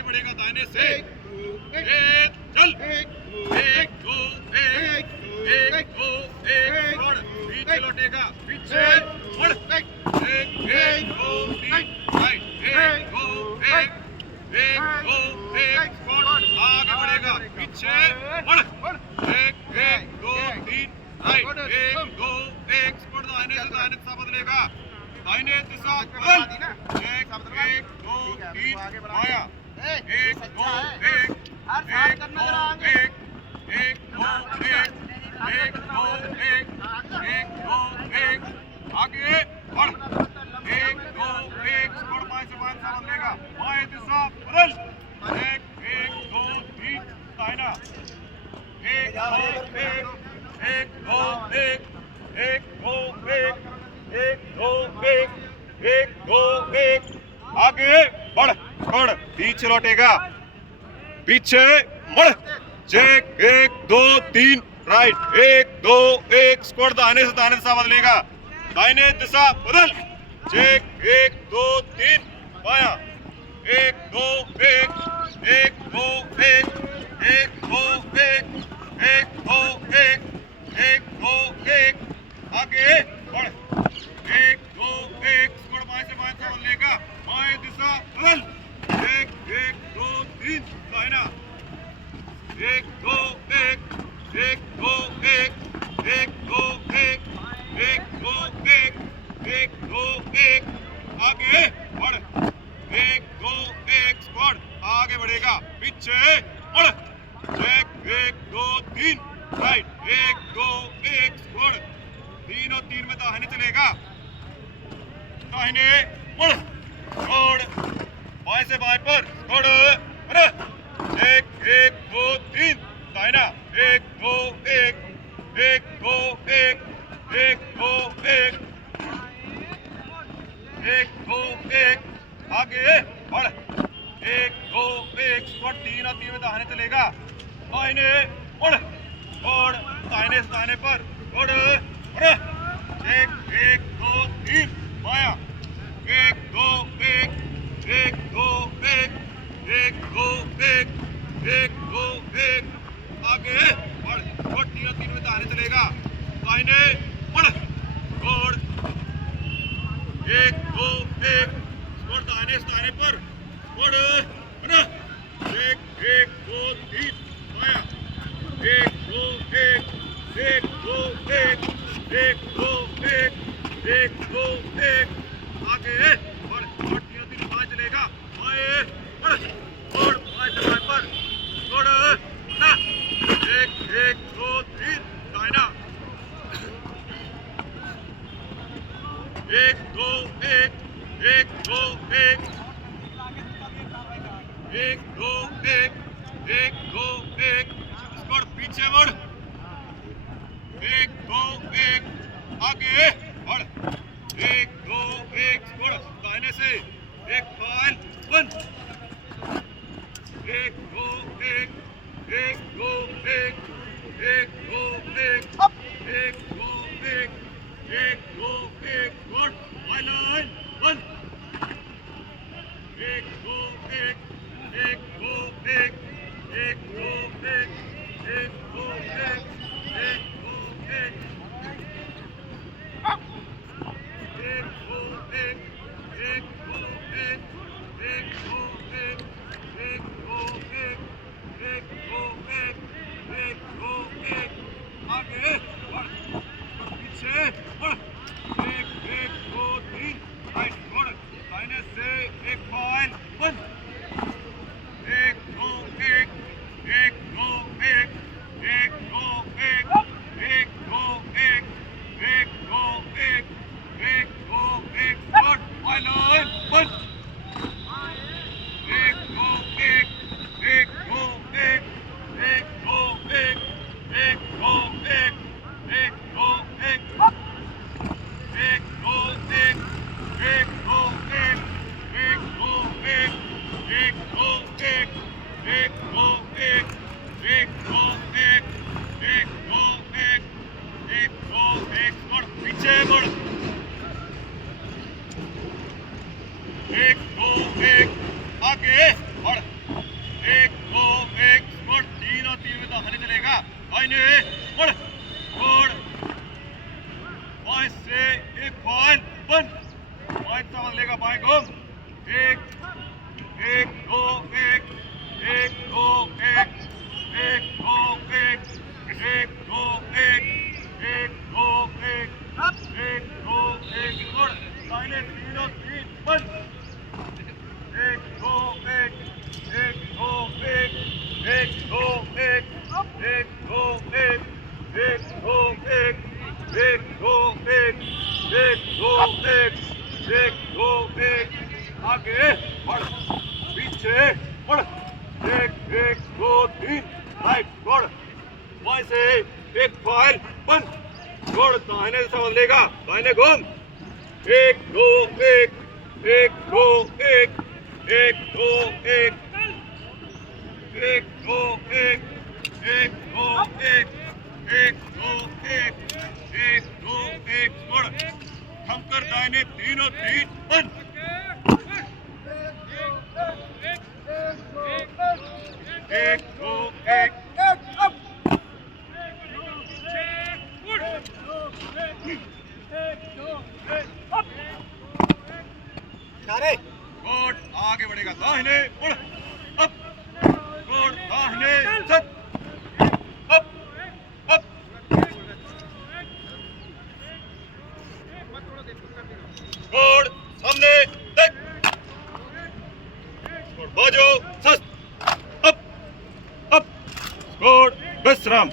आगे बढ़ेगा दाहिने से, एक चल, एक दो एक, एक दो एक, छोड़, पीछे लौटेगा, पीछे मुड़, एक दो तीन, राइट, एक दो एक, छोड़, आगे बढ़ेगा, पीछे मुड़, एक दो तीन, राइट, एक दो एक, छोड़, दाहिने से दाहिने दिशा बदलेगा, दाहिने दिशा बदल, एक दो तीन, आया, एक दो एक, एक दो एक, एक दो एक, एक दो एक, एक दो एक, आगे बढ़, एक दो एक, छोड़, बाएं से बाएं दिशा बदलेगा, बाएं दिशा बदल, एक दो तीन, दाहिना, एक दो एक, एक दो एक, एक दो एक, एक दो एक, एक दो एक, आगे बढ़, छोड़, पीछे लौटेगा, पीछे मुड़, चेक, एक दो तीन, राइट, एक दो एक, स्क्वाट, दाहिने से दाहिने दिशा बदलेगा, दाहिने दिशा बदल, चेक, एक दो तीन, बाया, एक दो एक, एक दो एक, एक दो एक, एक दो एक, एक दो एक, आगे बढ़, एक दो एक, स्क्वाट, बाएं से बाएं दिशा बदलेगा, बाएं दिशा बदल, एक दो तीन, दाहिना, एक दो एक, एक दो एक, एक दो एक, एक दो एक, एक दो एक, आगे बढ़, एक दो एक, स्क्वाड, आगे बढ़ेगा, पीछे बढ़, एक दो तीन, राइट, एक दो एक, स्क्वाड, तीन और तीन में दाहिने चलेगा, दाहिने मुड़, छोड़, बाएं से बाएं पर, छोड़, एक दो तीन, दाहिना, एक दो एक, एक दो एक, एक दो एक, एक दो एक, आगे बढ़, एक दो एक, स्क्वाट, तीन और तीन में दाहिने चलेगा, दाहिने मुड़, छोड़, दाहिने से दाहिने पर, छोड़, एक दो तीन, बाया, एक दो एक, एक दो एक, एक दो एक, एक दो एक, आगे बढ़, छोड़, तीन और तीन में दाहिने चलेगा, दाहिने मुड़, छोड़, एक दो एक, छोड़, दाहिने से दाहिने पर, छोड़, एक दो तीन, आया, एक दो एक, एक दो एक, एक दो एक, एक दो एक, आगे बढ़, छोड़, तीन और तीन बाएं चलेगा, बाएं बढ़, छोड़, बाएं से बाएं पर, छोड़, एक दो तीन, दाहिना, एक दो एक, एक दो एक, एक दो एक, एक दो एक, स्क्वाड, पीछे बढ़, एक दो एक, आगे बढ़, एक दो एक, स्क्वाड, दाहिने से एक फाइल बंद, एक दो एक, एक दो एक, एक दो एक, एक दो एक, एक दो एक, गुड, लाइन बंद, एक दो एक, एक दो एक, एक दो एक, एक दो एक, एक दो एक, एक दो एक, एक दो एक, एक दो एक, एक दो एक, एक दो एक, एक दो एक, आगे बढ़, पीछे बढ़, एक दो तीन, राइट, बढ़, दाहिने से एक फाइल बंद, एक दो एक, एक दो एक, एक दो एक, एक दो एक, एक दो एक, एक दो एक, गुड, लाइन बंद, एक दो एक, एक दो एक, एक दो एक, एक दो एक, एक दो एक, एक दो एक, एक दो एक, एक दो एक, एक दो एक, एक दो एक, एक दो एक, एक दो एक, एक दो एक, बढ़, पीछे बढ़, एक दो एक, आगे बढ़, एक दो एक स्पॉट तीन और तीन में दाहिने चलेगा दाहिने मुड़ मुड़ बाएं से एक बॉल बंद बाएं सा बदलेगा बाएं घूम एक एक दो एक एक दो एक एक दो एक एक दो एक एक दो एक एक दो एक मुड़ दाहिने तीन और तीन बंद एक दो एक एक दो एक एक दो एक एक दो एक एक दो एक एक दो एक एक दो एक एक दो एक आगे बढ़ पीछे बढ़ एक एक दो तीन राइट बढ़ बाएं से एक फाइल बंद छोड़ दाहिने से बदलेगा दाहिने घूम एक दो एक एक दो एक एक दो एक एक दो एक एक दो एक एक दो एक एक दो एक छोड़ हम कर दाहिने तीन और तीन बंद एक दो एक कोट आगे बढ़ेगा दाहिने मुड़ अप कोट दाहिने सत अप अप कोट सामने तक कोट बाजू सस्त अप अप कोट विश्राम